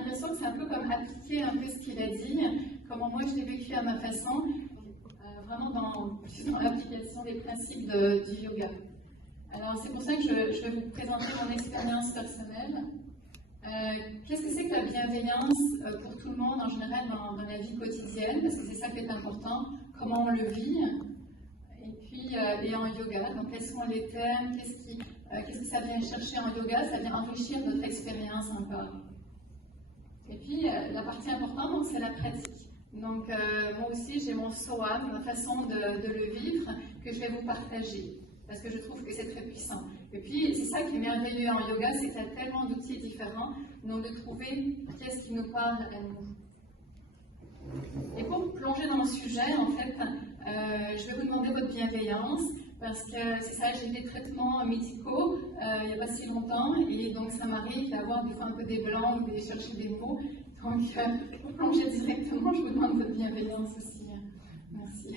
l'impression que c'est un peu comme appliquer un peu ce qu'il a dit, comment moi je l'ai vécu à ma façon, vraiment dans l'application des principes du yoga. Alors c'est pour ça que je vais vous présenter mon expérience personnelle. Qu'est-ce que c'est que la bienveillance pour tout le monde en général dans la vie quotidienne, parce que c'est ça qui est important, comment on le vit, et puis et en yoga, donc quels sont les thèmes, qu'est-ce que ça vient chercher en yoga, ça vient enrichir notre expérience encore. Et puis la partie importante, donc, c'est la pratique. Donc moi aussi j'ai mon soham, ma façon de le vivre, que je vais vous partager, parce que je trouve que c'est très puissant. Et puis, c'est ça qui est merveilleux en yoga, c'est qu'il y a tellement d'outils différents, donc de trouver qu'est-ce qui nous parle à nous. Et pour plonger dans le sujet, en fait, je vais vous demander votre bienveillance, parce que c'est ça, j'ai des traitements médicaux il n'y a pas si longtemps, et donc ça m'arrive d'avoir des fois un peu des blancs ou de chercher des mots. Donc, pour plonger directement, je vous demande votre bienveillance aussi. Merci.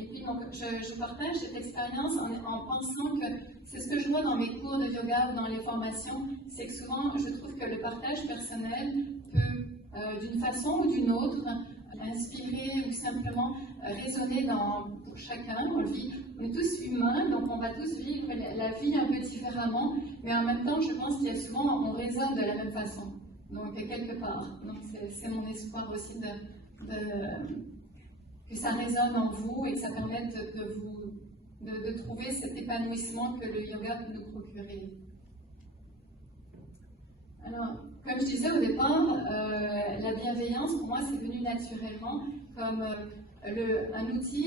Et puis, donc, je partage cette expérience en pensant que c'est ce que je vois dans mes cours de yoga ou dans les formations, c'est que souvent, je trouve que le partage personnel peut, d'une façon ou d'une autre, inspirer ou simplement résonner pour chacun. On est tous humains, donc on va tous vivre la vie un peu différemment, mais en même temps, je pense qu'il y a souvent, on résonne de la même façon, donc quelque part. Donc, c'est mon espoir aussi que ça résonne en vous et que ça permette de trouver cet épanouissement que le yoga peut nous procurer. Alors, comme je disais au départ, la bienveillance, pour moi, c'est venu naturellement comme un outil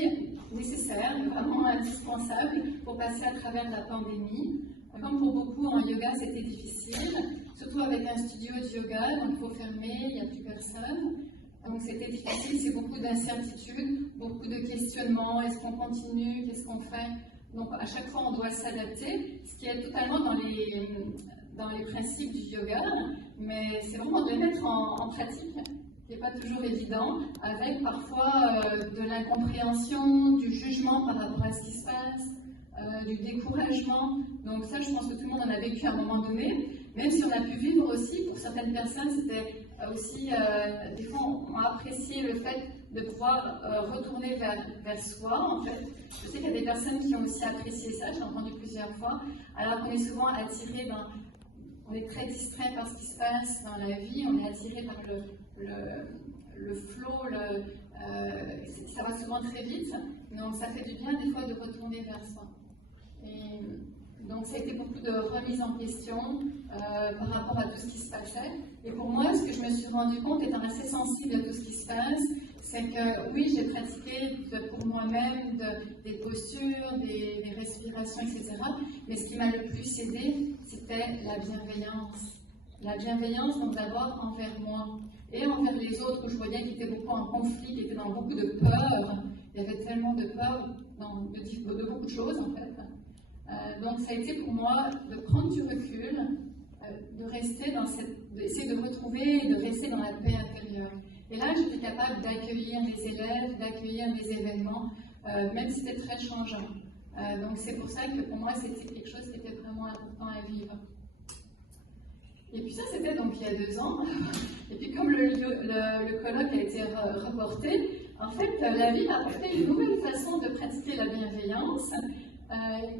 nécessaire, vraiment indispensable pour passer à travers la pandémie. Comme pour beaucoup en yoga, c'était difficile, surtout avec un studio de yoga, donc il faut fermer, il n'y a plus personne. Donc c'était difficile, c'est beaucoup d'incertitudes, beaucoup de questionnements, est-ce qu'on continue, qu'est-ce qu'on fait? Donc à chaque fois on doit s'adapter, ce qui est totalement dans les principes du yoga, mais c'est vraiment de les mettre en pratique, qui n'est pas toujours évident, avec parfois de l'incompréhension, du jugement par rapport à ce qui se passe, du découragement. Donc ça, je pense que tout le monde en a vécu à un moment donné, même si on a pu vivre aussi, pour certaines personnes, c'était aussi, des fois, on a apprécié le fait de pouvoir retourner vers soi, en fait. Je sais qu'il y a des personnes qui ont aussi apprécié ça, j'ai entendu plusieurs fois, alors qu'on est souvent attiré on est très distrait par ce qui se passe dans la vie, on est attiré par le flow, ça va souvent très vite, donc ça fait du bien des fois de retourner vers soi. Et donc ça a été beaucoup de remise en question par rapport à tout ce qui se passait. Et pour moi, ce que je me suis rendu compte, étant assez sensible à tout ce qui se passe, c'est que oui, j'ai pratiqué pour moi-même des postures, des respirations, etc. Mais ce qui m'a le plus aidé, c'était la bienveillance. La bienveillance, donc d'abord envers moi et envers les autres, où je voyais qu'ils étaient beaucoup en conflit, qui étaient dans beaucoup de peur. Il y avait tellement de peur de beaucoup de choses, en fait. Donc ça a été pour moi de prendre du recul, de rester d'essayer de retrouver et de rester dans la paix intérieure. Et là, j'étais capable d'accueillir les élèves, d'accueillir les événements, même si c'était très changeant. Donc c'est pour ça que pour moi, c'était quelque chose qui était vraiment important à vivre. Et puis ça, c'était donc il y a 2 ans. Et puis comme le colloque a été reporté, en fait, la vie m'a apporté une nouvelle façon de pratiquer la bienveillance,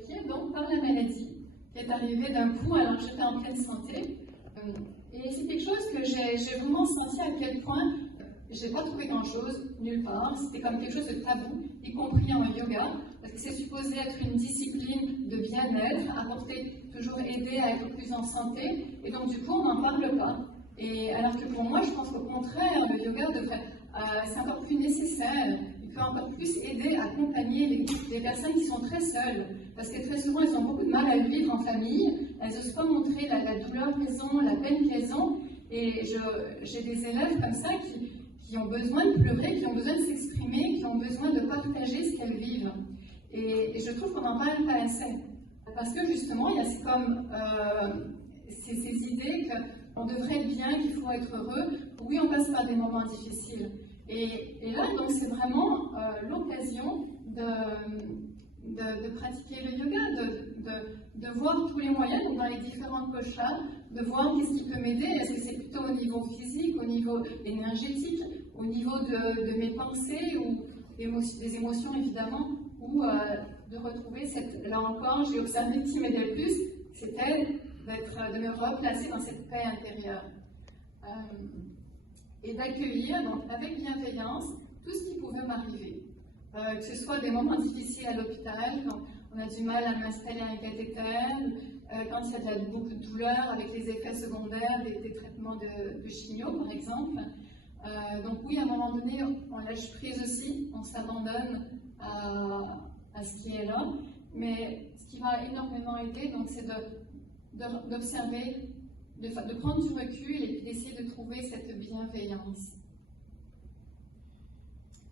qui est donc par la maladie, qui est arrivée d'un coup alors que j'étais en pleine santé. Et c'est quelque chose que j'ai vraiment senti à quel point je n'ai pas trouvé grand-chose nulle part. C'était comme quelque chose de tabou, y compris en yoga, parce que c'est supposé être une discipline de bien-être, toujours aider à être plus en santé, et donc du coup on n'en parle pas. Et alors que pour moi, je pense qu'au contraire, le yoga c'est encore plus nécessaire. Il peut encore plus aider à accompagner les personnes qui sont très seules, parce que très souvent elles ont beaucoup de mal à vivre en famille, elles n'osent pas montrer la douleur qu'elles ont, la peine qu'elles ont, et j'ai des élèves comme ça qui ont besoin de pleurer, qui ont besoin de s'exprimer, qui ont besoin de partager ce qu'elles vivent. Et je trouve qu'on n'en parle pas assez. Parce que justement, il y a ces idées qu'on devrait être bien, qu'il faut être heureux. Oui, on passe par des moments difficiles. Et là, donc, c'est vraiment l'occasion de pratiquer le yoga, de voir tous les moyens, donc dans les différentes poches-là, de voir qu'est-ce qui peut m'aider. Est-ce que c'est plutôt au niveau physique, au niveau énergétique, au niveau de mes pensées ou des émotions évidemment, ou de retrouver cette... Là encore, j'ai observé ce qui m'aidait le plus, c'était de me replacer dans cette paix intérieure. Et d'accueillir, donc avec bienveillance, tout ce qui pouvait m'arriver. Que ce soit des moments difficiles à l'hôpital, quand on a du mal à m'installer un cathéter, quand il y a beaucoup de douleurs avec les effets secondaires des traitements de chimio, par exemple. Donc oui, à un moment donné, on lâche prise aussi, on s'abandonne à ce qui est là. Mais ce qui m'a énormément aidé, c'est d'observer, de prendre du recul et puis d'essayer de trouver cette bienveillance.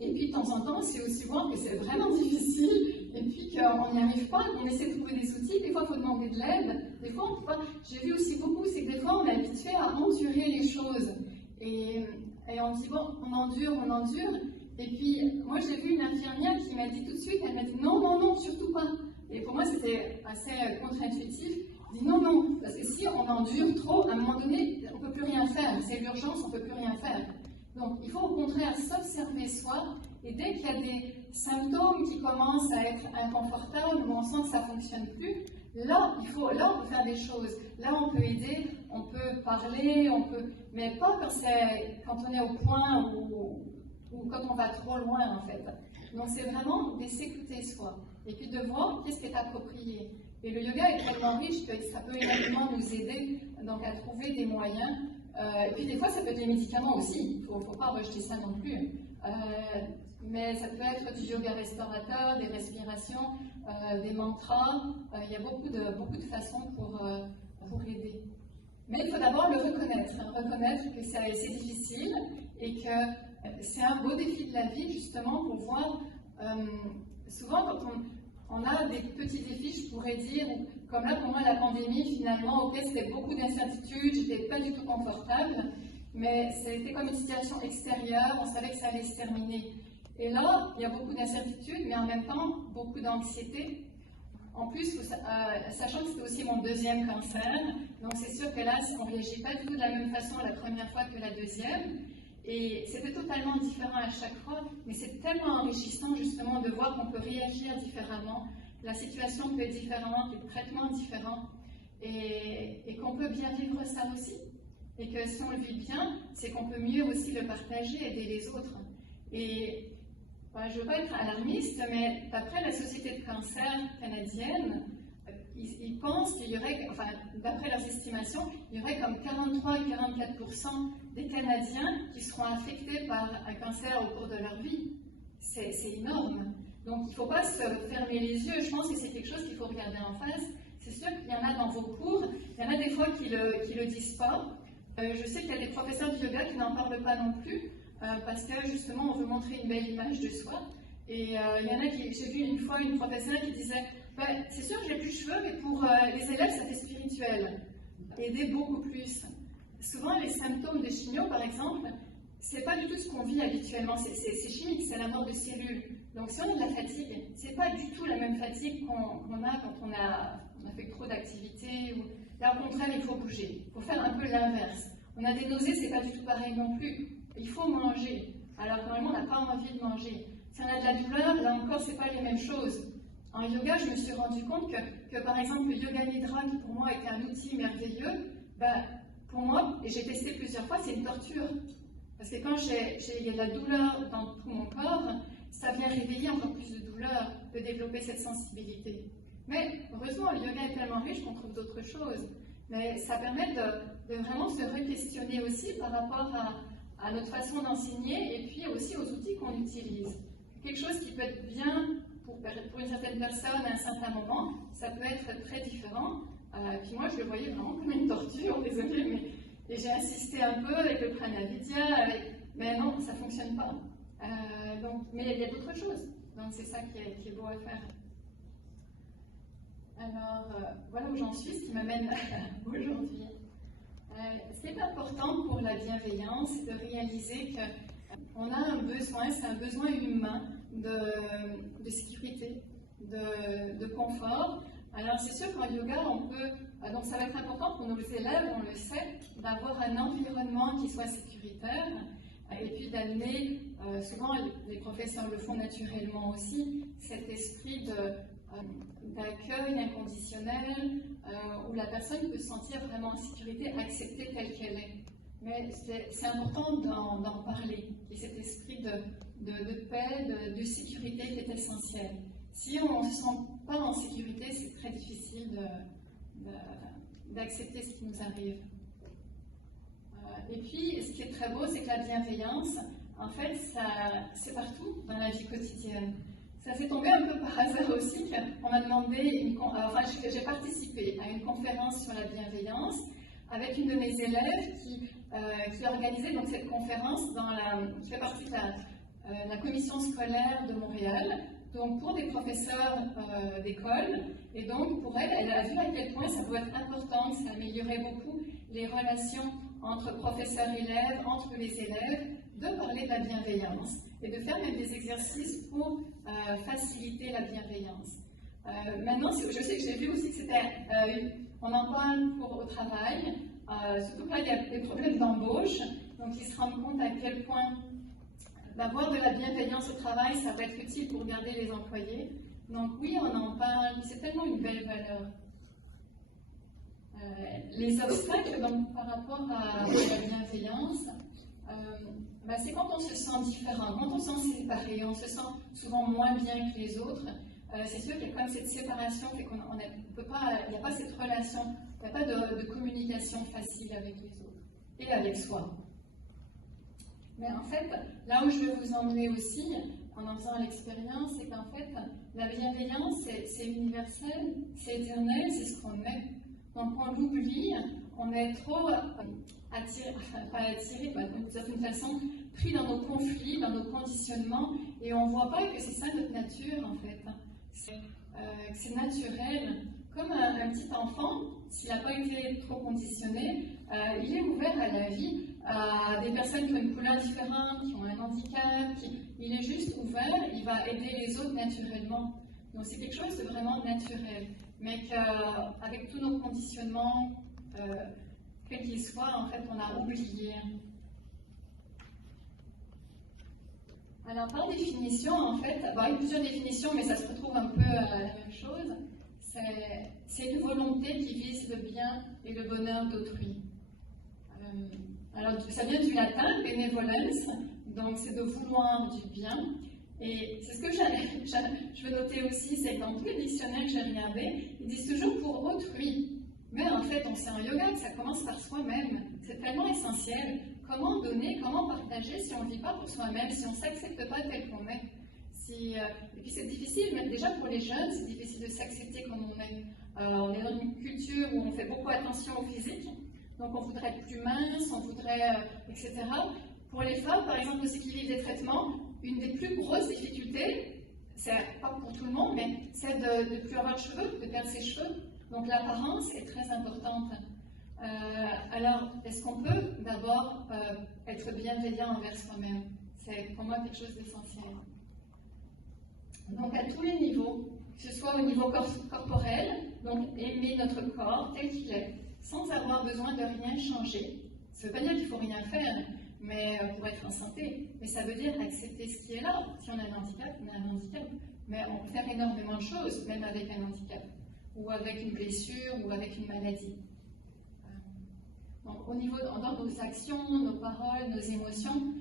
Et puis de temps en temps, c'est aussi voir que c'est vraiment difficile et puis qu'on n'y arrive pas, qu'on essaie de trouver des outils. Des fois, il faut demander de l'aide. Des fois, j'ai vu aussi beaucoup, c'est que des fois, on est habitué à endurer les choses. Et on dit, bon, on endure. Et puis, moi, j'ai vu une infirmière qui m'a dit tout de suite, elle m'a dit, non, surtout pas. Et pour moi, c'était assez contre-intuitif. Je dis, non, parce que si on endure trop, à un moment donné, on ne peut plus rien faire. C'est l'urgence, on ne peut plus rien faire. Donc, il faut au contraire s'observer soi, et dès qu'il y a des symptômes qui commencent à être inconfortables, où on sent que ça ne fonctionne plus, là, on peut faire des choses. Là, on peut aider, on peut parler, mais pas quand on est au point ou quand on va trop loin, en fait. Donc, c'est vraiment de s'écouter soi, et puis de voir qu'est-ce qui est approprié. Et le yoga est tellement riche que ça peut énormément nous aider donc, à trouver des moyens. Et puis des fois, ça peut être des médicaments aussi, il ne faut pas rejeter ça non plus. Mais ça peut être du yoga restaurateur, des respirations, des mantras. Il y a beaucoup de façons pour aider. Mais il faut d'abord le reconnaître que c'est difficile et que c'est un beau défi de la vie, justement, pour voir. Souvent, quand on a des petits défis, je pourrais dire, comme là pour moi la pandémie, finalement, ok, c'était beaucoup d'incertitudes, j'étais pas du tout confortable, mais c'était comme une situation extérieure, on savait que ça allait se terminer. Et là, il y a beaucoup d'incertitudes, mais en même temps, beaucoup d'anxiété. En plus, sachant que c'était aussi mon deuxième cancer, donc c'est sûr que là, on ne réagit pas du tout de la même façon la première fois que la deuxième. Et c'était totalement différent à chaque fois, mais c'est tellement enrichissant justement de voir qu'on peut réagir différemment, la situation peut être différente, le traitement est différent, et qu'on peut bien vivre ça aussi. Et que si on le vit bien, c'est qu'on peut mieux aussi le partager, aider les autres. Et je ne veux pas être alarmiste, mais d'après la Société de cancer canadienne, ils pensent qu'il y aurait, d'après leurs estimations, il y aurait comme 43-44% des Canadiens qui seront affectés par un cancer au cours de leur vie. C'est énorme. Donc il ne faut pas se fermer les yeux. Je pense que c'est quelque chose qu'il faut regarder en face. C'est sûr qu'il y en a dans vos cours, il y en a des fois qui le disent pas. Je sais qu'il y a des professeurs de yoga qui n'en parlent pas non plus, parce que justement on veut montrer une belle image de soi. Et il y en a j'ai vu une fois une professeure qui disait c'est sûr que j'ai plus de cheveux, mais pour les élèves, ça fait spirituel. Aider beaucoup plus. Souvent, les symptômes de chimio, par exemple, c'est pas du tout ce qu'on vit habituellement. C'est chimique, c'est la mort de cellules. Donc, si on a de la fatigue, c'est pas du tout la même fatigue qu'on a quand on a fait trop d'activités. Là, au contraire, il faut bouger. Il faut faire un peu l'inverse. On a des nausées, c'est pas du tout pareil non plus. Il faut manger. Alors, normalement, on n'a pas envie de manger. Si on a de la douleur, là encore, c'est pas les mêmes choses. En yoga, je me suis rendu compte que par exemple, le yoga nidra, qui pour moi est un outil merveilleux, pour moi, et j'ai testé plusieurs fois, c'est une torture. Parce que quand il y a de la douleur dans tout mon corps, ça vient réveiller encore plus de douleur, de développer cette sensibilité. Mais heureusement, le yoga est tellement riche qu'on trouve d'autres choses. Mais ça permet de vraiment se re-questionner aussi par rapport à notre façon d'enseigner et puis aussi aux outils qu'on utilise. Quelque chose qui peut être bien pour une certaine personne à un certain moment, ça peut être très différent. Puis moi, je le voyais vraiment comme une torture, désolée, mais j'ai insisté un peu avec le prana-vidya, mais non, ça ne fonctionne pas. Mais il y a d'autres choses, donc c'est ça qui est beau à faire. Alors, voilà où j'en suis, ce qui m'amène aujourd'hui. Ce qui est important pour la bienveillance, c'est de réaliser qu'on a un besoin, c'est un besoin humain de sécurité, de confort, Alors c'est sûr qu'en yoga, on peut, donc ça va être important pour nos élèves, on le sait, d'avoir un environnement qui soit sécuritaire, et puis d'amener, souvent les professeurs le font naturellement aussi, cet esprit d'accueil inconditionnel, où la personne peut se sentir vraiment en sécurité, acceptée telle qu'elle est. Mais c'est important d'en parler, et cet esprit de paix, de sécurité qui est essentiel. Si on ne se sent pas en sécurité, c'est très difficile d'accepter ce qui nous arrive. Et puis, ce qui est très beau, c'est que la bienveillance, en fait, c'est partout dans la vie quotidienne. Ça s'est tombé un peu par hasard aussi, qu'on m'a demandé, j'ai participé à une conférence sur la bienveillance avec une de mes élèves qui a organisé donc, cette conférence qui fait partie de la commission scolaire de Montréal, donc pour des professeurs d'école, et donc pour elle, elle a vu à quel point ça pouvait être important, que ça améliorait beaucoup les relations entre professeurs-élèves, entre les élèves, de parler de la bienveillance et de faire même des exercices pour faciliter la bienveillance. Maintenant, je sais que j'ai vu aussi que c'était, on en parle au travail, surtout que là il y a des problèmes d'embauche, donc ils se rendent compte à quel point d'avoir de la bienveillance au travail, ça va être utile pour garder les employés. Donc oui, on en parle, c'est tellement une belle valeur. Les obstacles donc, par rapport à la bienveillance, c'est quand on se sent différent, quand on se sent séparé, on se sent souvent moins bien que les autres. C'est sûr qu'il y a quand même cette séparation, fait qu'on peut pas, il n'y a pas cette relation, il n'y a pas de communication facile avec les autres et avec soi. Mais en fait, là où je veux vous emmener aussi, en faisant l'expérience, c'est qu'en fait, la bienveillance, c'est universel, c'est éternel, c'est ce qu'on est. Donc on l'oublie, on est trop attiré, d'une certaine façon, pris dans nos conflits, dans nos conditionnements, et on ne voit pas que c'est ça notre nature, en fait. C'est naturel. Comme un petit enfant, s'il n'a pas été trop conditionné, il est ouvert à la vie, à des personnes qui ont une couleur différente, qui ont un handicap, il est juste ouvert, il va aider les autres naturellement. Donc c'est quelque chose de vraiment naturel, mais qu'avec tous nos conditionnements, quels qu'ils soient, en fait, on a oublié. Alors par définition, en fait, il y a plusieurs définitions, mais ça se retrouve un peu à la même chose. C'est une volonté qui vise le bien et le bonheur d'autrui. Alors, ça vient du latin, benevolence, donc c'est de vouloir du bien. Et c'est ce que je veux noter aussi, c'est que dans tous les dictionnaires que j'ai regardés, ils disent toujours pour autrui. Mais en fait, on sait en yoga que ça commence par soi-même. C'est tellement essentiel. Comment donner, comment partager si on ne vit pas pour soi-même, si on ne s'accepte pas tel qu'on est. Et puis c'est difficile, même déjà pour les jeunes, c'est difficile de s'accepter comme on est. On est dans une culture où on fait beaucoup attention au physique, donc on voudrait être plus mince, on voudrait, etc. Pour les femmes, par exemple, aussi qui vivent des traitements, une des plus grosses difficultés, c'est pas pour tout le monde, mais c'est de ne plus avoir de cheveux, de perdre ses cheveux. Donc l'apparence est très importante. Alors, est-ce qu'on peut d'abord être bienveillant envers soi-même? C'est pour moi quelque chose d'essentiel. Donc à tous les niveaux, que ce soit au niveau corporel, donc aimer notre corps tel qu'il est, sans avoir besoin de rien changer. Ça ne veut pas dire qu'il ne faut rien faire, mais pour être en santé. Mais ça veut dire accepter ce qui est là. Si on a un handicap, on a un handicap. Mais on peut faire énormément de choses, même avec un handicap, ou avec une blessure, ou avec une maladie. Donc, au niveau dans nos actions, nos paroles, nos émotions,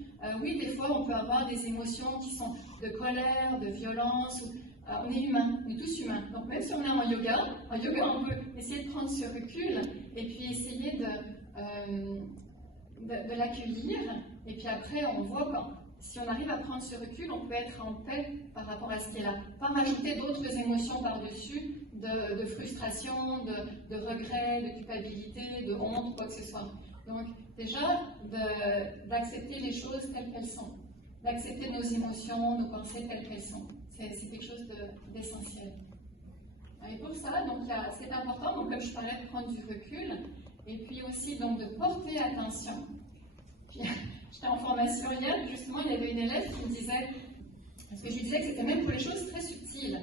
oui, des fois, on peut avoir des émotions qui sont de colère, de violence. On est humain, on est tous humains. Donc, même si on est en yoga, on peut essayer de prendre ce recul et puis essayer de l'accueillir. Et puis après, on voit si on arrive à prendre ce recul, on peut être en paix par rapport à ce qui est là. Pas rajouter d'autres émotions par-dessus, de frustration, de regret, de culpabilité, de honte, quoi que ce soit. Donc, déjà, d'accepter les choses telles qu'elles sont. D'accepter nos émotions, nos pensées telles qu'elles sont. C'est quelque chose d'essentiel. Et pour ça, c'est important, donc, comme je parlais, de prendre du recul, et puis aussi donc, de porter attention. Puis, j'étais en formation hier, justement, il y avait une élève qui me disait, parce que je lui disais que c'était même pour les choses très subtiles.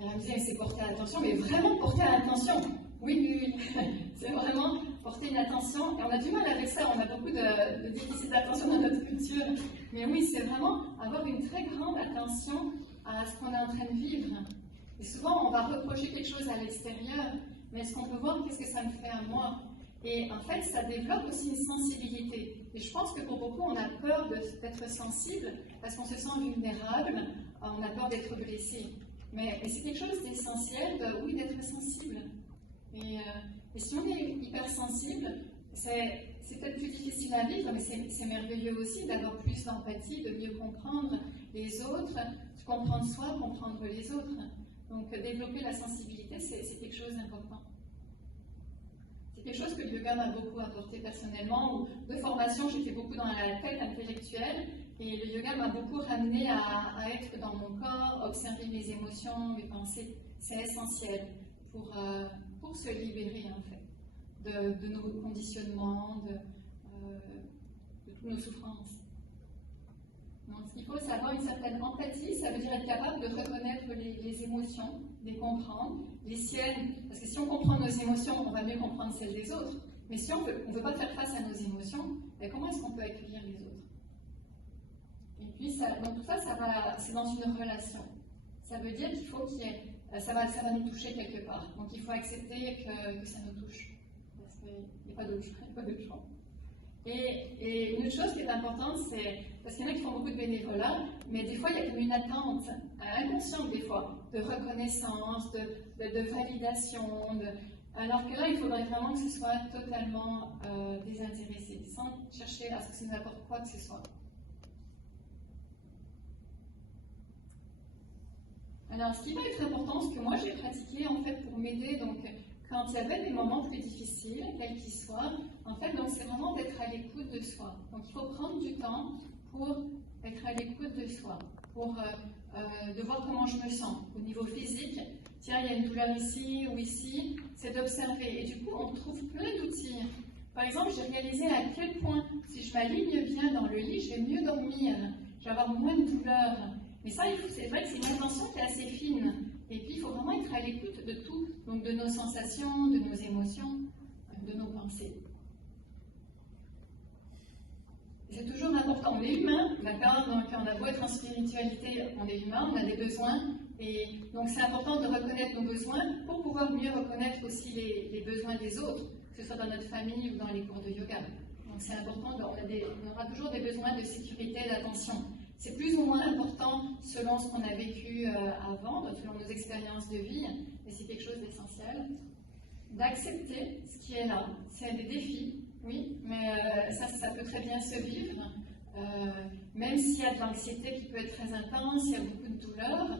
Elle me disait, c'est porter attention, mais vraiment porter attention. Oui. C'est vraiment porter une attention. Et on a du mal avec ça, on a beaucoup de déficit d'attention dans notre culture. Mais oui, c'est vraiment avoir une très grande attention à ce qu'on est en train de vivre. Et souvent, on va reprocher quelque chose à l'extérieur, mais est-ce qu'on peut voir qu'est-ce que ça me fait à moi? Et en fait, ça développe aussi une sensibilité. Et je pense que pour beaucoup, on a peur d'être sensible parce qu'on se sent vulnérable, on a peur d'être blessé. Mais c'est quelque chose d'essentiel, oui, d'être sensible. Et si on est hypersensible, c'est peut-être plus difficile à vivre, mais c'est merveilleux aussi d'avoir plus d'empathie, de mieux comprendre les autres, de comprendre soi, comprendre les autres. Donc développer la sensibilité, c'est quelque chose d'important. C'est quelque chose que le yoga m'a beaucoup apporté personnellement. De formation, j'étais beaucoup dans la tête intellectuelle, et le yoga m'a beaucoup ramené à être dans mon corps, observer mes émotions, mes pensées. C'est essentiel pour se libérer en fait de nos conditionnements, de toutes nos souffrances. Donc il faut savoir une certaine empathie, ça veut dire être capable de reconnaître les émotions, de les comprendre, les siennes, parce que si on comprend nos émotions, on va mieux comprendre celles des autres. Mais si on ne veut pas faire face à nos émotions, ben comment est-ce qu'on peut accueillir les autres? Et puis, donc tout ça, c'est dans une relation. Ça veut dire qu'il faut qu'il y ait ça va nous toucher quelque part. Donc il faut accepter que ça nous touche. Parce qu'il n'y a pas d'autre choix. Et une autre chose qui est importante, c'est, parce qu'il y en a qui font beaucoup de bénévolat, mais des fois il y a comme une attente, inconsciente des fois, de reconnaissance, de validation. Alors que là, il faudrait vraiment que ce soit totalement désintéressé, sans chercher à ce que ça nous apporte quoi que ce soit. Alors, ce qui va être important, ce que moi j'ai pratiqué en fait pour m'aider, donc quand il y avait des moments plus difficiles, quels qu'ils soient, en fait, donc c'est vraiment d'être à l'écoute de soi. Donc, il faut prendre du temps pour être à l'écoute de soi, pour de voir comment je me sens au niveau physique. Tiens, il y a une douleur ici ou ici, c'est d'observer. Et du coup, on trouve plein d'outils. Par exemple, j'ai réalisé à quel point, si je m'aligne bien dans le lit, je vais mieux dormir, je vais avoir moins de douleur. Mais ça, c'est vrai que c'est une attention qui est assez fine. Et puis, il faut vraiment être à l'écoute de tout, donc de nos sensations, de nos émotions, de nos pensées. C'est toujours important. On est humain, d'accord? Donc, on a beau être en spiritualité, on est humain, on a des besoins. Et donc, c'est important de reconnaître nos besoins pour pouvoir mieux reconnaître aussi les besoins des autres, que ce soit dans notre famille ou dans les cours de yoga. Donc, c'est important, on aura toujours des besoins de sécurité et d'attention. C'est plus ou moins important selon ce qu'on a vécu avant, selon nos expériences de vie, mais c'est quelque chose d'essentiel. D'accepter ce qui est là. C'est des défis, oui, mais ça peut très bien se vivre. Même s'il y a de l'anxiété qui peut être très intense, il y a beaucoup de douleur,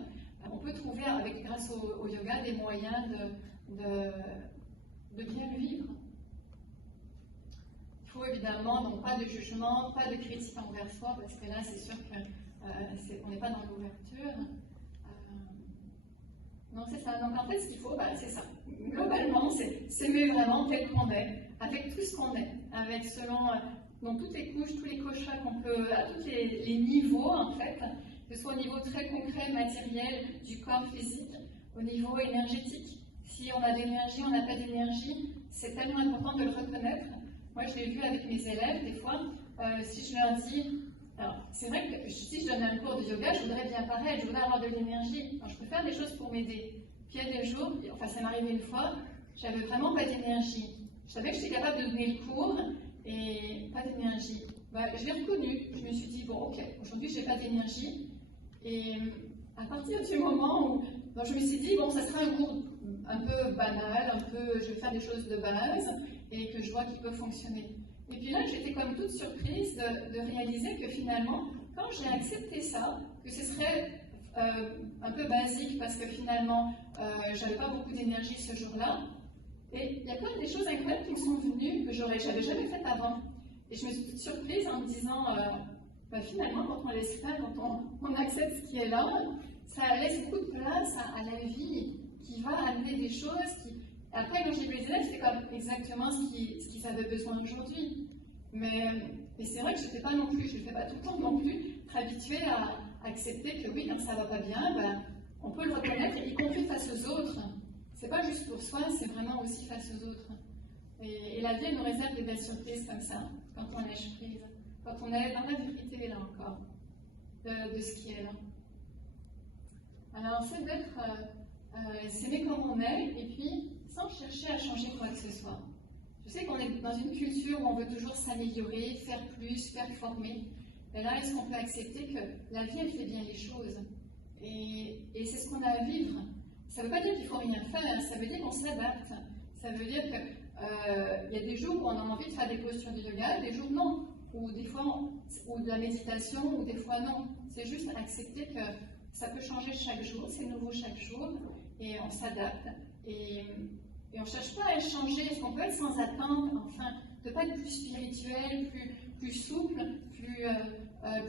on peut trouver, grâce au yoga, des moyens de bien le vivre. Il faut évidemment donc pas de jugement, pas de critique envers soi, parce que là c'est sûr qu'on n'est pas dans l'ouverture. Donc c'est ça. Donc en fait ce qu'il faut, c'est ça. Globalement, c'est s'aimer vraiment tel qu'on est, avec tout ce qu'on est, avec selon donc toutes les couches, tous les cochas qu'on peut, à tous les niveaux en fait, que ce soit au niveau très concret, matériel du corps physique, au niveau énergétique. Si on a de l'énergie, on n'a pas d'énergie, c'est tellement important de le reconnaître. Moi, je l'ai vu avec mes élèves, des fois, si je leur dis, alors, c'est vrai que si je donnais un cours de yoga, je voudrais bien paraître, je voudrais avoir de l'énergie. Alors, je peux faire des choses pour m'aider. Puis, il y a des jours, enfin, ça m'est arrivé une fois, j'avais vraiment pas d'énergie. Je savais que j'étais capable de donner le cours et pas d'énergie. Je l'ai reconnu. Je me suis dit, bon, ok, aujourd'hui, je n'ai pas d'énergie. Et à partir du moment où donc, je me suis dit, bon, ça sera un cours un peu banal, je vais faire des choses de base et que je vois qu'il peut fonctionner. Et puis là, j'étais comme toute surprise de réaliser que finalement, quand j'ai accepté ça, que ce serait un peu basique parce que finalement, j'avais pas beaucoup d'énergie ce jour-là, et il y a plein des choses incroyables qui me sont venues que j'avais jamais faites avant. Et je me suis toute surprise en me disant, finalement, quand on laisse faire, quand on accepte ce qui est là, ça laisse beaucoup de place à la vie qui va amener des choses qui... Après, quand j'ai vu les élèves, c'était comme exactement ce qu'ils avaient besoin aujourd'hui. Mais c'est vrai que je ne fais pas non plus, je ne fais pas tout le temps non plus, être habituée à accepter que oui, quand ça ne va pas bien, on peut le reconnaître, y compris face aux autres. C'est pas juste pour soi, c'est vraiment aussi face aux autres. Et la vie, elle nous réserve des belles surprises comme ça, quand on lâche prise, quand on est dans la vérité, là encore, de ce qui est là. Alors, c'est d'être, s'aimer comme on est, et puis sans chercher à changer quoi que ce soit. Je sais qu'on est dans une culture où on veut toujours s'améliorer, faire plus, performer. Et là, est-ce qu'on peut accepter que la vie, elle fait bien les choses? Et c'est ce qu'on a à vivre. Ça ne veut pas dire qu'il ne faut rien faire, ça veut dire qu'on s'adapte. Ça veut dire qu'il y a des jours où on a envie de faire des postures de yoga, des jours non. Ou des fois, ou de la méditation, ou des fois non. C'est juste accepter que ça peut changer chaque jour, c'est nouveau chaque jour, et on s'adapte. Et on ne cherche pas à changer, est-ce qu'on peut être sans attente, enfin, de ne pas être plus spirituel, plus souple,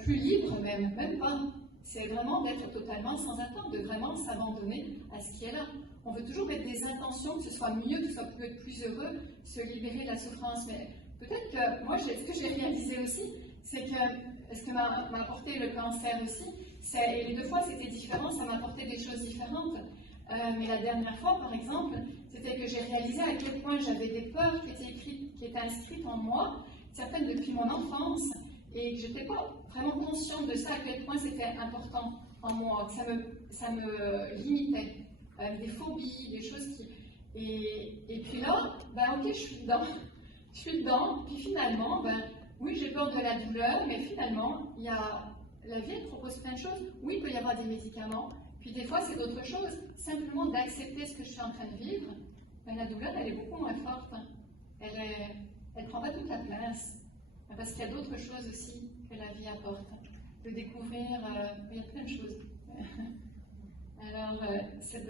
plus libre même pas. C'est vraiment d'être totalement sans attente, de vraiment s'abandonner à ce qui est là. On veut toujours mettre des intentions, que ce soit mieux, que ce soit peut-être plus heureux, se libérer de la souffrance. Mais peut-être que moi, ce que j'ai réalisé aussi, c'est que ce que m'a apporté le cancer aussi, et les 2 fois c'était différent, ça m'a apporté des choses différentes. Mais la dernière fois, par exemple, c'était que j'ai réalisé à quel point j'avais des peurs qui étaient inscrites en moi, certaines depuis mon enfance, et que je n'étais pas vraiment consciente de ça, à quel point c'était important en moi, que ça me limitait. Des phobies, des choses qui... Et puis là, ok, je suis dedans, puis finalement, oui, j'ai peur de la douleur, mais finalement, la vie elle propose plein de choses. Oui, il peut y avoir des médicaments, puis des fois, c'est d'autres choses. Simplement d'accepter ce que je suis en train de vivre, la douleur, elle est beaucoup moins forte. Elle ne prend pas toute la place. Parce qu'il y a d'autres choses aussi que la vie apporte. De découvrir, il y a plein de choses. Alors, c'est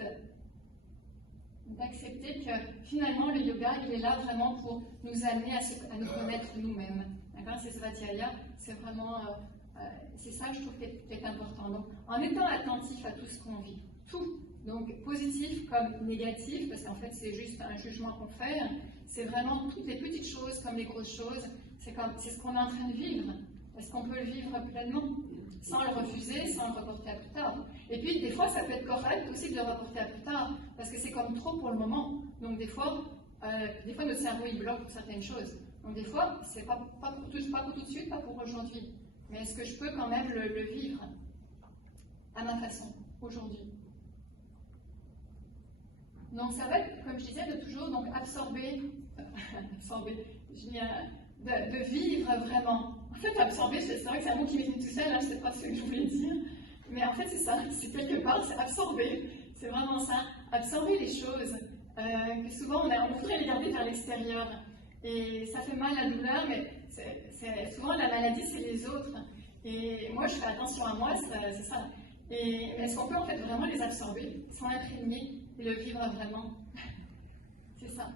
d'accepter que finalement, le yoga, il est là vraiment pour nous amener à nous connaître nous-mêmes. D'accord? C'est Svadhyaya, c'est vraiment... c'est ça, je trouve, qui est important. Donc, en étant attentif à tout ce qu'on vit, tout, donc positif comme négatif, parce qu'en fait, c'est juste un jugement qu'on fait, c'est vraiment toutes les petites choses comme les grosses choses, c'est ce qu'on est en train de vivre. Est-ce qu'on peut le vivre pleinement, sans le refuser, sans le reporter à plus tard? Et puis, des fois, ça peut être correct aussi de le reporter à plus tard, parce que c'est comme trop pour le moment. Donc, des fois notre cerveau, il bloque pour certaines choses. Donc, des fois, c'est pas pour tout de suite, pas pour aujourd'hui. Mais est-ce que je peux quand même le vivre à ma façon, aujourd'hui? Donc, ça va être, comme je disais, de toujours donc, absorber, de vivre vraiment. En fait, absorber, c'est vrai que c'est un mot qui m'est venu tout seul, là, je ne sais pas ce que je voulais dire. Mais en fait, c'est ça, c'est quelque part, c'est absorber. C'est vraiment ça, absorber les choses. Que souvent, on voudrait les garder vers l'extérieur. Et ça fait mal, la douleur, mais souvent, la maladie, c'est les autres. Et moi, je fais attention à moi, c'est ça. Et est-ce qu'on peut en fait vraiment les absorber, sans imprégner et le vivre vraiment? C'est ça.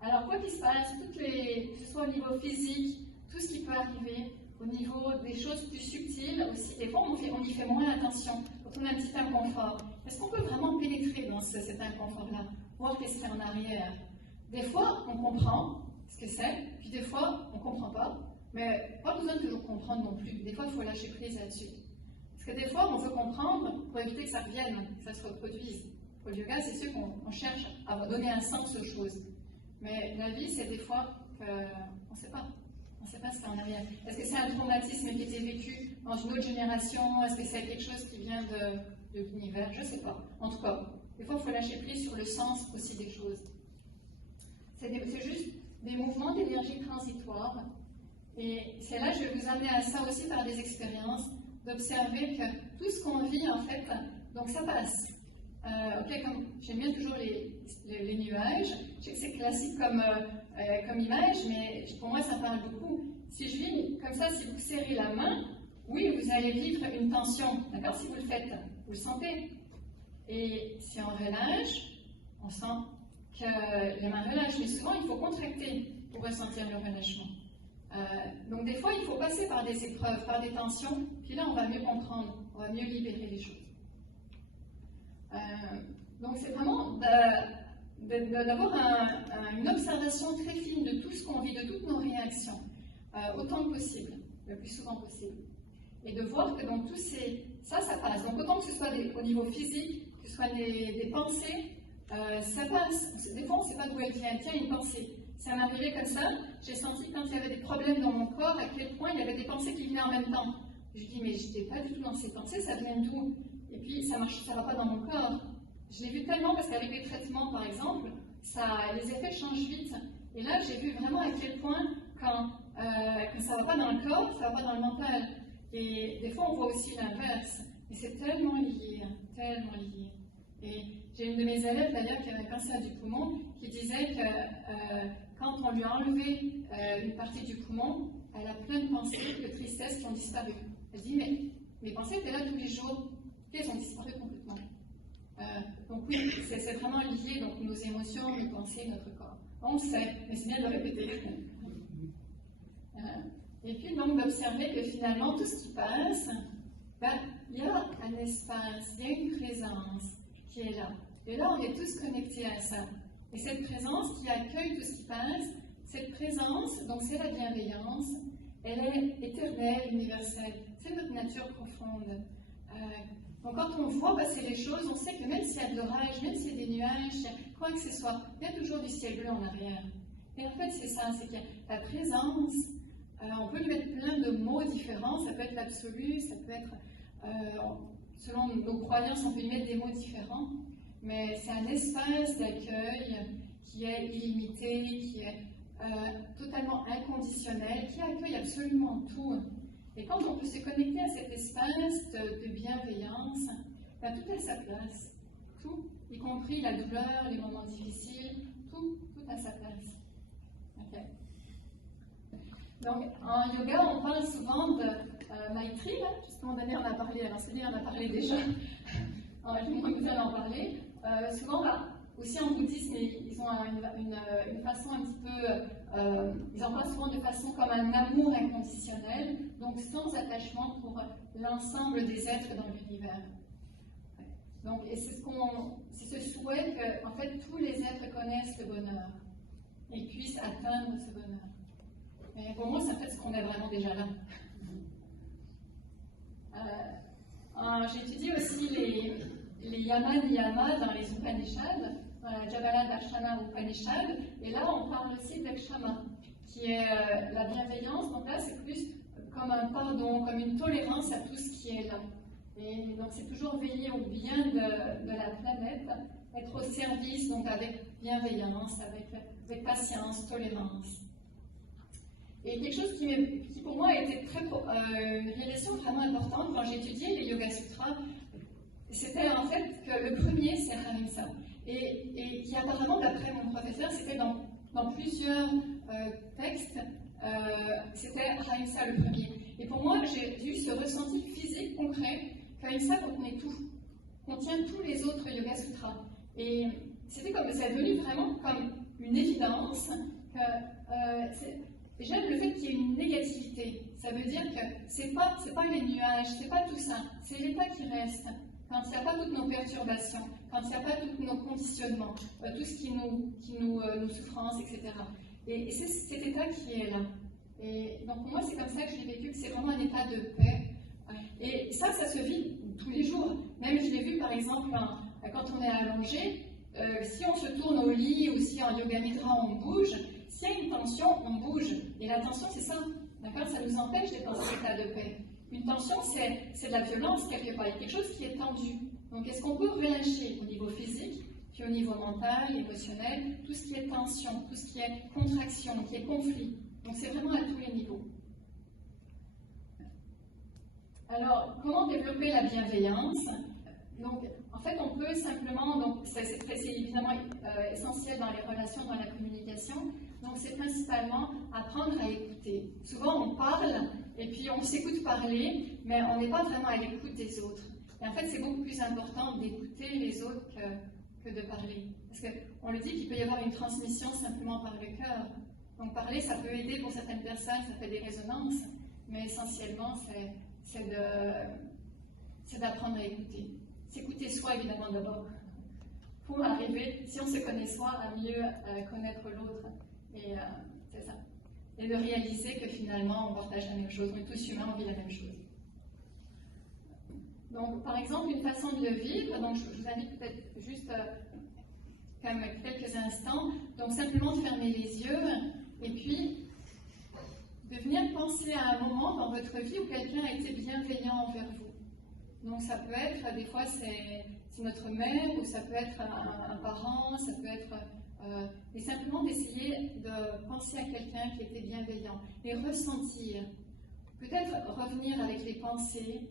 Alors, quoi qu'il se passe, que ce soit au niveau physique, tout ce qui peut arriver, au niveau des choses plus subtiles aussi, des fois on y fait moins attention, quand on a un petit inconfort. Est-ce qu'on peut vraiment pénétrer dans cet inconfort-là, voir qu'est-ce qu'il y a en arrière? Des fois, on comprend ce que c'est, puis des fois, on ne comprend pas, mais pas besoin de toujours comprendre non plus. Des fois, il faut lâcher prise là-dessus. Parce que des fois, on veut comprendre pour éviter que ça revienne, que ça se reproduise. Au yoga, c'est sûr qu'on cherche à donner un sens aux choses. Mais la vie, c'est des fois qu'on ne sait pas. On ne sait pas ce qu'il y a en arrière. Est-ce que c'est un traumatisme qui a été vécu dans une autre génération? Est-ce que c'est quelque chose qui vient de l'univers? Je ne sais pas. En tout cas, des fois, il faut lâcher prise sur le sens aussi des choses. C'est juste des mouvements d'énergie transitoire. Et c'est là, je vais vous amener à ça aussi par des expériences, d'observer que tout ce qu'on vit, en fait, donc ça passe. J'aime bien toujours les nuages. Je sais que c'est classique comme image, mais pour moi, ça parle beaucoup. Si je vis comme ça, si vous serrez la main, oui, vous allez vivre une tension. D'accord? Si vous le faites, vous le sentez. Et si on relâche, on sent que les mains relâchent. Mais souvent, il faut contracter pour ressentir le relâchement. Donc, des fois, il faut passer par des épreuves, par des tensions, puis là, on va mieux comprendre, on va mieux libérer les choses. Donc, c'est vraiment d'avoir une observation très fine de tout ce qu'on vit, de toutes nos réactions, autant que possible, le plus souvent possible. Et de voir que donc ça passe. Donc autant que ce soit au niveau physique, que ce soit des pensées, ça passe. Des fois, on ne sait pas d'où elle vient. Tiens, une pensée. Ça m'est arrivé comme ça. J'ai senti quand il y avait des problèmes dans mon corps, à quel point il y avait des pensées qui venaient en même temps. Je dis, mais je n'étais pas du tout dans ces pensées, ça vient d'où? Et puis, ça ne va pas dans mon corps. Je l'ai vu tellement parce qu'avec les traitements, par exemple, les effets changent vite. Et là, j'ai vu vraiment à quel point, quand ça ne va pas dans le corps, ça ne va pas dans le mental. Et des fois, on voit aussi l'inverse. Et c'est tellement lié, tellement lié. Et j'ai une de mes élèves, d'ailleurs, qui avait un cancer du poumon, qui disait que quand on lui a enlevé une partie du poumon, elle a plein de pensées, de tristesse qui ont disparu. Elle dit, mais mes pensées étaient là tous les jours, et elles ont disparu complètement. Donc oui, c'est vraiment lié, donc nos émotions, nos pensées, notre corps. On le sait, mais c'est bien de le répéter. Et puis donc d'observer que finalement tout ce qui passe, il y a un espace, il y a une présence qui est là. Et là, on est tous connectés à ça. Et cette présence qui accueille tout ce qui passe, cette présence, donc c'est la bienveillance, elle est éternelle, universelle. C'est notre nature profonde. Donc quand on voit passer les choses, on sait que même s'il y a de l'orage, même s'il y a des nuages, quoi que ce soit, il y a toujours du ciel bleu en arrière. Et en fait, c'est ça, c'est qu'il y a la présence. On peut lui mettre plein de mots différents, ça peut être l'absolu, ça peut être, selon nos croyances, on peut lui mettre des mots différents, mais c'est un espace d'accueil qui est illimité, qui est totalement inconditionnel, qui accueille absolument tout. Et quand on peut se connecter à cet espace de bienveillance, tout a sa place. Tout, y compris la douleur, les moments difficiles, tout a sa place. Okay. Donc, en yoga, on parle souvent de Maitri, puisqu'à un moment donné, on a parlé, alors c'est-à-dire on a parlé déjà, vous allez en parler. Souvent, aussi en bouddhisme, ils ont une façon un petit peu, ils en parlent souvent de façon comme un amour inconditionnel, donc sans attachement pour l'ensemble des êtres dans l'univers. Donc, et c'est ce souhait que, en fait, tous les êtres connaissent le bonheur et puissent atteindre ce bonheur. Et pour moi, c'est en fait ce qu'on est vraiment déjà là. J'ai étudié aussi les yama niyama dans les Upanishads, dans la Jabala-darshana Upanishad, et là on parle aussi d'akshama, qui est la bienveillance. Donc là c'est plus comme un pardon, comme une tolérance à tout ce qui est là. Et donc c'est toujours veiller au bien de la planète, être au service, donc avec bienveillance, avec patience, tolérance. Et quelque chose qui pour moi a été une réalisation vraiment importante quand j'ai étudié les Yoga Sutras, c'était en fait que le premier c'est Ahimsa. Et qui apparemment, d'après mon professeur, c'était dans plusieurs textes, c'était Ahimsa le premier. Et pour moi, j'ai eu ce ressenti physique concret qu'Ahimsa contenait tout, contient tous les autres Yoga Sutras. Et c'était comme, c'est devenu vraiment comme une évidence que j'aime le fait qu'il y ait une négativité. Ça veut dire que c'est pas les nuages, c'est pas tout ça, c'est l'état qui reste. Quand il n'y a pas toutes nos perturbations, quand il n'y a pas tous nos conditionnements, tout ce qui nous souffrance, etc. Et c'est cet état qui est là. Et donc pour moi, c'est comme ça que j'ai vécu, que c'est vraiment un état de paix. Et ça se vit tous les jours. Même je l'ai vu par exemple quand on est allongé, si on se tourne au lit ou si en yoga nidra on bouge, s'il y a une tension, on bouge. Et la tension, c'est ça. D'accord ? Ça nous empêche d'être dans cet état de paix. Une tension, c'est de la violence quelque part. Il y a quelque chose qui est tendu. Donc, est-ce qu'on peut relâcher au niveau physique, puis au niveau mental, émotionnel, tout ce qui est tension, tout ce qui est contraction, qui est conflit. Donc, c'est vraiment à tous les niveaux. Alors, comment développer la bienveillance ? Donc, en fait, on peut simplement, donc c'est évidemment essentiel dans les relations, dans la communication, donc c'est principalement apprendre à écouter. Souvent, on parle, et puis on s'écoute parler, mais on n'est pas vraiment à l'écoute des autres. Et en fait, c'est beaucoup plus important d'écouter les autres que de parler. Parce qu'on le dit qu'il peut y avoir une transmission simplement par le cœur. Donc parler, ça peut aider pour certaines personnes, ça fait des résonances, mais essentiellement, c'est d'apprendre à écouter. S'écouter soi, évidemment, d'abord, pour arriver, si on se connaît soi, à mieux connaître l'autre. Et c'est ça. Et de réaliser que finalement, on partage la même chose. On est tous humains, on vit la même chose. Donc, par exemple, une façon de le vivre, donc je vous invite peut-être juste comme quelques instants, donc simplement de fermer les yeux et puis de venir penser à un moment dans votre vie où quelqu'un a été bienveillant envers vous. Donc ça peut être, des fois c'est notre mère, ou ça peut être un parent, ça peut être... mais simplement d'essayer de penser à quelqu'un qui était bienveillant et ressentir. Peut-être revenir avec les pensées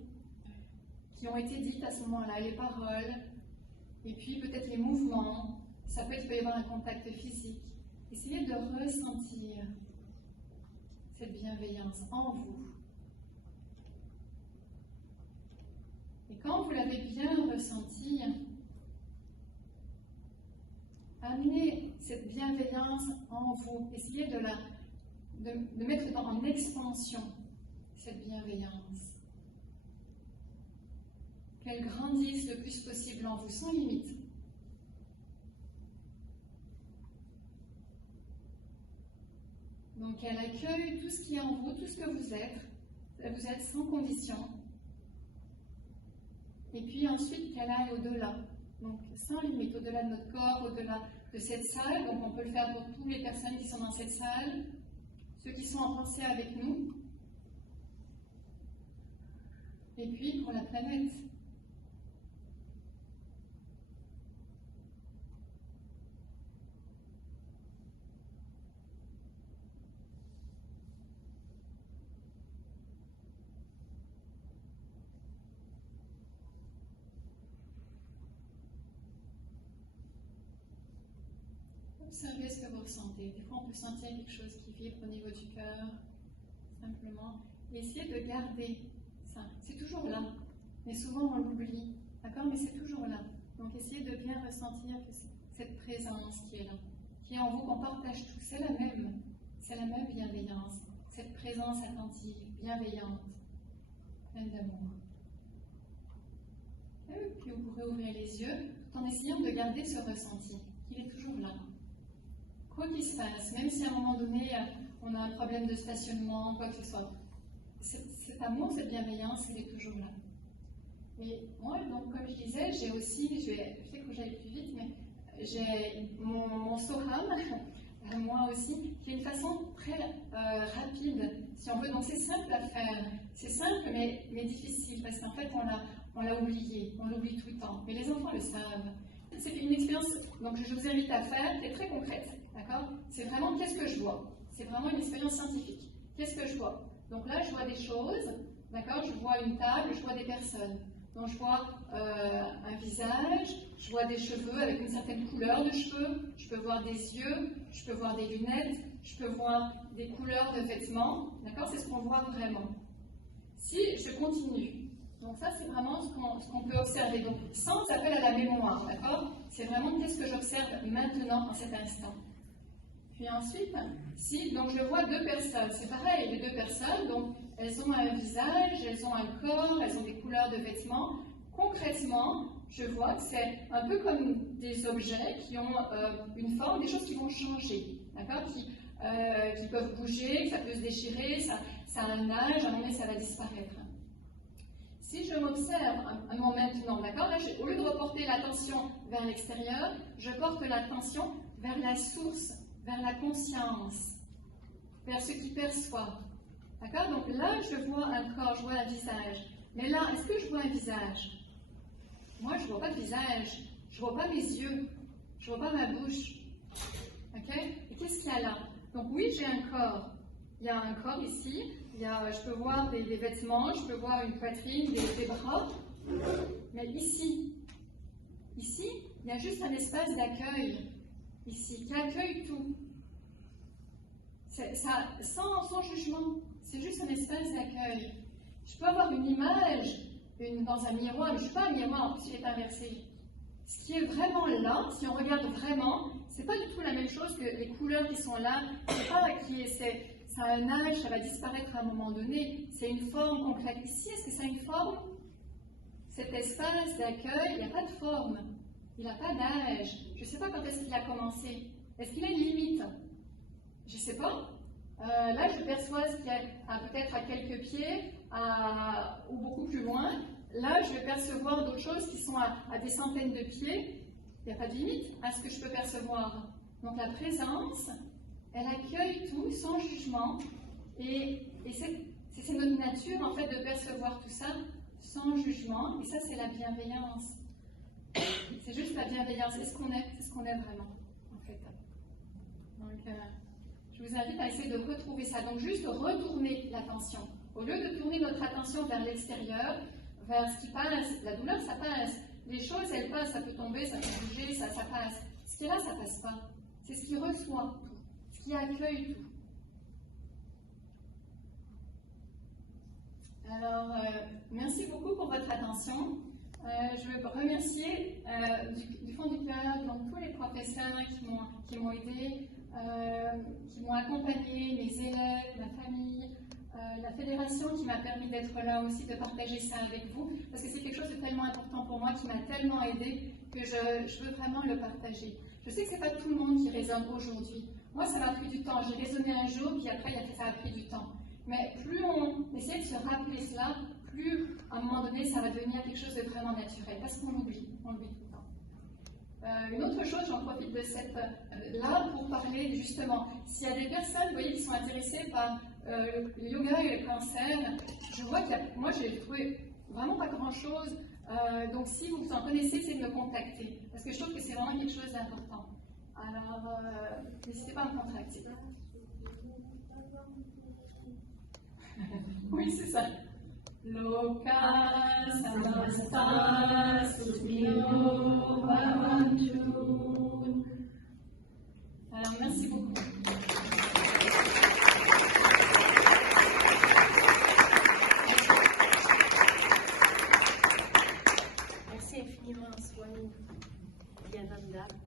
qui ont été dites à ce moment-là, les paroles, et puis peut-être les mouvements. Ça peut être, il peut y avoir un contact physique. Essayez de ressentir cette bienveillance en vous. Et quand vous l'avez bien ressenti, amenez cette bienveillance en vous. Essayez de mettre en expansion cette bienveillance. Qu'elle grandisse le plus possible en vous, sans limite. Donc elle accueille tout ce qui est en vous, tout ce que vous êtes sans condition. Et puis ensuite qu'elle aille au-delà, donc sans limite, au-delà de notre corps, au-delà de cette salle. Donc on peut le faire pour toutes les personnes qui sont dans cette salle, ceux qui sont en pensée avec nous, et puis pour la planète. Observez ce que vous ressentez. Des fois, on peut sentir quelque chose qui vibre au niveau du cœur, simplement. Et essayez de garder ça. C'est toujours là. Mais souvent, on l'oublie. D'accord? Mais c'est toujours là. Donc, essayez de bien ressentir que cette présence qui est là, qui est en vous, qu'on partage tous. C'est la même bienveillance. Cette présence attentive, bienveillante, pleine d'amour. Et puis, vous pourrez ouvrir les yeux tout en essayant de garder ce ressenti. Il est toujours là. Quoi qu'il se passe, même si à un moment donné, on a un problème de stationnement, quoi que ce soit, cet amour, cette bienveillance, elle est toujours là. Et moi, donc, comme je disais, j'ai aussi, je sais que j'aille plus vite, mais j'ai mon Soham, moi aussi, qui est une façon très rapide, si on veut. Donc c'est simple à faire. C'est simple, mais difficile, parce qu'en fait, on l'a oublié. On l'oublie tout le temps. Mais les enfants le savent. C'est une expérience donc, que je vous invite à faire, qui est très concrète. D'accord? C'est vraiment qu'est-ce que je vois. C'est vraiment une expérience scientifique. Qu'est-ce que je vois? Donc là, je vois des choses. D'accord? Je vois une table, je vois des personnes. Donc je vois un visage, je vois des cheveux avec une certaine couleur de cheveux, je peux voir des yeux, je peux voir des lunettes, je peux voir des couleurs de vêtements. D'accord? C'est ce qu'on voit vraiment. Si je continue, donc ça c'est vraiment ce qu'on peut observer. Donc sans appel à la mémoire, d'accord? C'est vraiment qu'est-ce que j'observe maintenant, en cet instant. Puis ensuite, donc je vois deux personnes, c'est pareil, les deux personnes, donc elles ont un visage, elles ont un corps, elles ont des couleurs de vêtements. Concrètement, je vois que c'est un peu comme des objets qui ont une forme, des choses qui vont changer, d'accord, qui peuvent bouger, que ça peut se déchirer, ça a un âge, à un moment donné ça va disparaître. Si je m'observe un moment maintenant, d'accord, là, au lieu de reporter l'attention vers l'extérieur, je porte l'attention vers la source, vers la conscience, vers ce qui perçoit. D'accord? Donc là, je vois un corps, je vois un visage. Mais là, est-ce que je vois un visage? Moi, je ne vois pas de visage. Je ne vois pas mes yeux. Je ne vois pas ma bouche. Ok? Et qu'est-ce qu'il y a là? Donc oui, j'ai un corps. Il y a un corps ici. Je peux voir des vêtements, je peux voir une poitrine, des bras. Mais ici, il y a juste un espace d'accueil. Ici, qui accueille tout. Ça, sans jugement. C'est juste un espace d'accueil. Je peux avoir une image dans un miroir, mais je ne suis pas un miroir, s'il est inversé. Ce qui est vraiment là, si on regarde vraiment, c'est pas du tout la même chose que les couleurs qui sont là. C'est pas ça a un âge, ça va disparaître à un moment donné. C'est une forme concrète. Ici, est-ce que ça a une forme? Cet espace d'accueil, il n'y a pas de forme. Il n'a pas d'âge. Je ne sais pas quand est-ce qu'il a commencé. Est-ce qu'il a une limite? Je ne sais pas. Là, je perçois ce qu'il y a peut-être à quelques pieds ou beaucoup plus loin. là, je vais percevoir d'autres choses qui sont à des centaines de pieds. Il n'y a pas de limite à ce que je peux percevoir. Donc la présence, elle accueille tout sans jugement. Et c'est notre nature, en fait, de percevoir tout ça sans jugement. Et ça, c'est la bienveillance. C'est juste la bienveillance. C'est ce qu'on est vraiment, en fait. Donc, je vous invite à essayer de retrouver ça. Donc, juste retourner l'attention. Au lieu de tourner notre attention vers l'extérieur, vers ce qui passe, la douleur, ça passe. Les choses, elles passent, ça peut tomber, ça peut bouger, ça passe. Ce qui est là, ça passe pas. C'est ce qui reçoit tout, ce qui accueille tout. Alors, merci beaucoup pour votre attention. Je veux remercier du fond du cœur donc, tous les professeurs qui m'ont aidé, qui m'ont accompagné, mes élèves, ma famille, la fédération qui m'a permis d'être là aussi, de partager ça avec vous, parce que c'est quelque chose de tellement important pour moi, qui m'a tellement aidé que je veux vraiment le partager. Je sais que ce n'est pas tout le monde qui résonne aujourd'hui. Moi, ça m'a pris du temps. J'ai raisonné un jour, puis après, ça a pris du temps. Mais plus on essaie de se rappeler cela, plus à un moment donné, ça va devenir quelque chose de vraiment naturel, parce qu'on l'oublie tout le temps. Une autre chose, j'en profite de cette là pour parler justement, s'il y a des personnes, vous voyez, qui sont intéressées par le yoga et le cancer, je vois moi j'ai trouvé vraiment pas grand-chose, donc si vous en connaissez, c'est de me contacter, parce que je trouve que c'est vraiment quelque chose d'important. Alors, n'hésitez pas à me contacter. Oui, c'est ça. Loka samasta sukhino bhavantu.